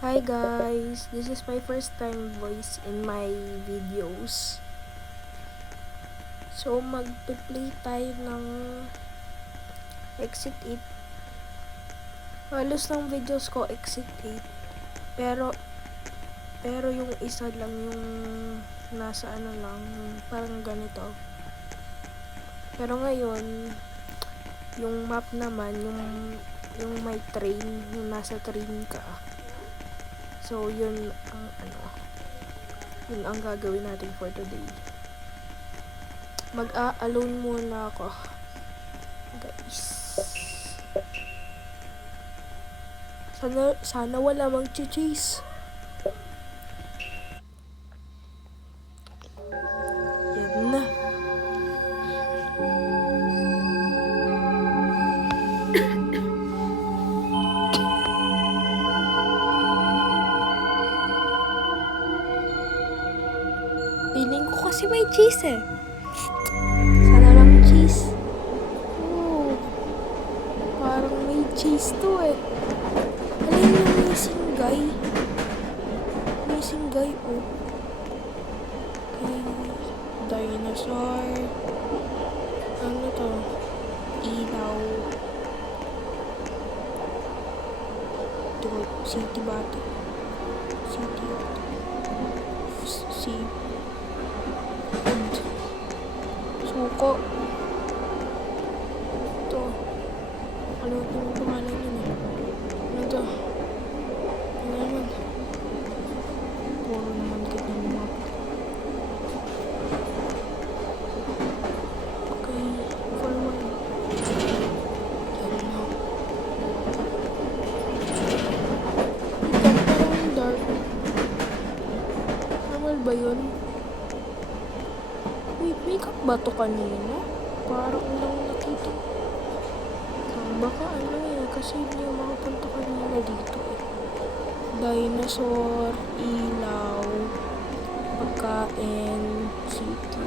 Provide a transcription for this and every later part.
Hi guys, this is my first time voice in my videos. So magpe-play tayo ng Exit 8. Halos ng videos ko Exit 8. Pero yung isa lang yung nasa lang, parang ganito. Pero ngayon, yung map naman, yung may train, yung nasa train ka. So yun ang gagawin natin for today. Mag-a-alone muna ako, guys. Sana wala mag-chase. Yan na. Feeling ko kasi may cheese eh. Sana lang cheese. Oh, parang may cheese to eh. Alin yung missing guy? Missing guy, oh. Okay. Dinosaur. Ano to? Ilaw. Ito, city ba ito? City. Sea. Food. Suko. Ito. Ano yung pangalan yun eh? Ano to? Ano naman? Puro naman kita ng map. Okay. Forward. Yan na. Ito parang dark. Normal ba yun? Wait, makeup ba to kanina? Parang lang nakita. Baka ano eh, kasi hindi ako makapunta kanina dito eh. Dinosaur, ilaw, pagkain, city,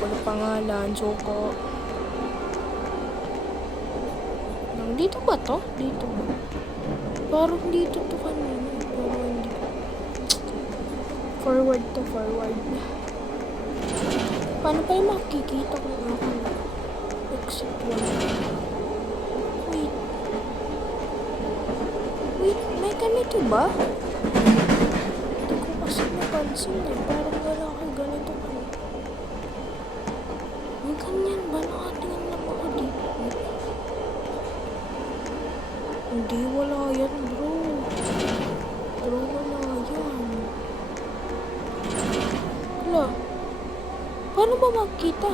wala pangalan, suko. Dito ba to? Dito ba? Parang dito to kanina. Pero hindi. Forward to forward. Paano pa yung makikita kung ako exit 1? Wait, may ganito ba? Hindi ko kasi napansin eh. Parang wala ako ganito ka. May ganyan ba? Nakatingin lang ako dito. Hindi, wala yan bro. Bro, wala yan. Wala. Paano ba makita?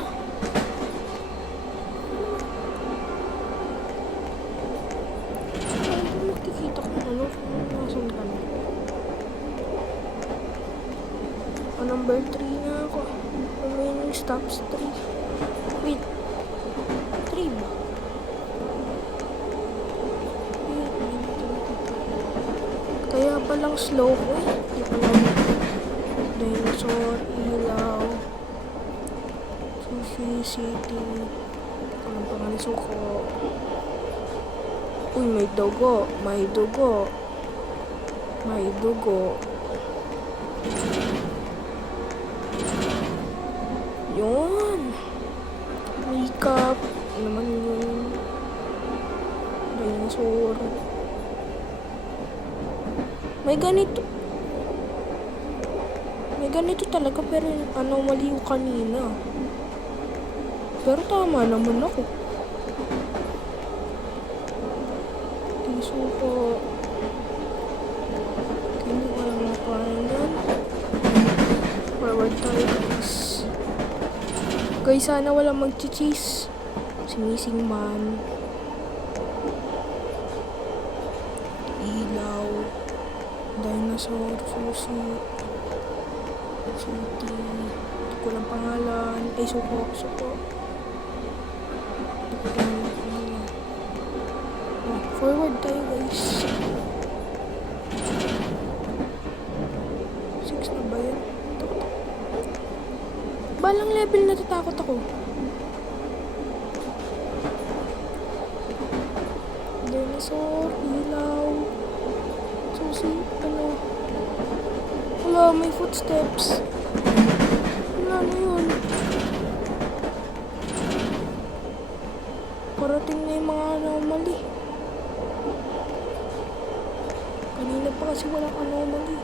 Paano ba makikita kung ano? Kung nasan ka na? Number 3 na ako. Remaining stops 3. Wait. 3 ba? Kaya palang slow ko eh. Di pa lang dinosaur, ilaw, sushi, city. Anong pangalan suko? Uy, may dugo. May dugo. May dugo. Yun. Makeup. Ano naman yun? Dinosaur. May ganito. May ganito talaga pero mali yung kanina. Pero tama naman ako. Suko. Hindi ko alam na pangalan. Forward tayo guys. Guys, sana walang mag-cheese. Si missing man. Ilaw. Dinosaur. Sushi. City. Hindi ko lang pangalan. Ay, suko. Suko. Hindi ko lang pangalan. Forward tayo guys. 6 na ba yan? Balang level natatakot ako. Dinosaur, ilaw, si, wala, may footsteps. Wala na yun. Parating na yung mga anomaly. Kanina pa kasi walang anomaly.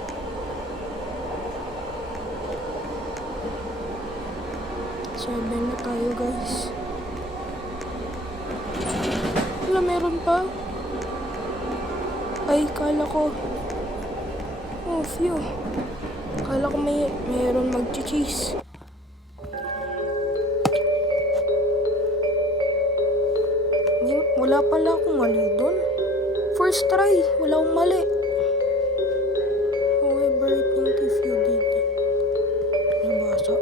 Seven na tayo, guys. Wala, meron pa. Ay, kala ko. Oh, phew. Kala ko meron mag-chase. Wala pala akong mali doon. First try, wala akong mali. However, I think if you did it. Nabasa.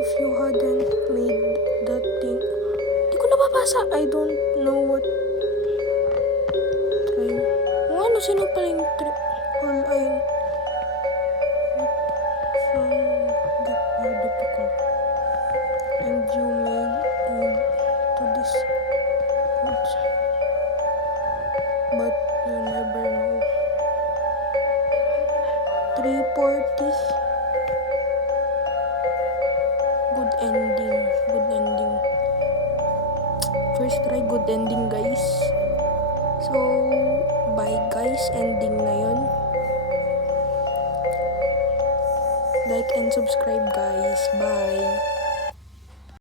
If you hadn't made that thing. Di ko nababasa. I don't know what. Try. Ano, sino pala yung try? All ayun. From that more difficult. And you made to this codes. But you never know. 340. Good ending. Good ending. First try, good ending, guys. So, bye guys. Ending na yun. Like and subscribe, guys. Bye.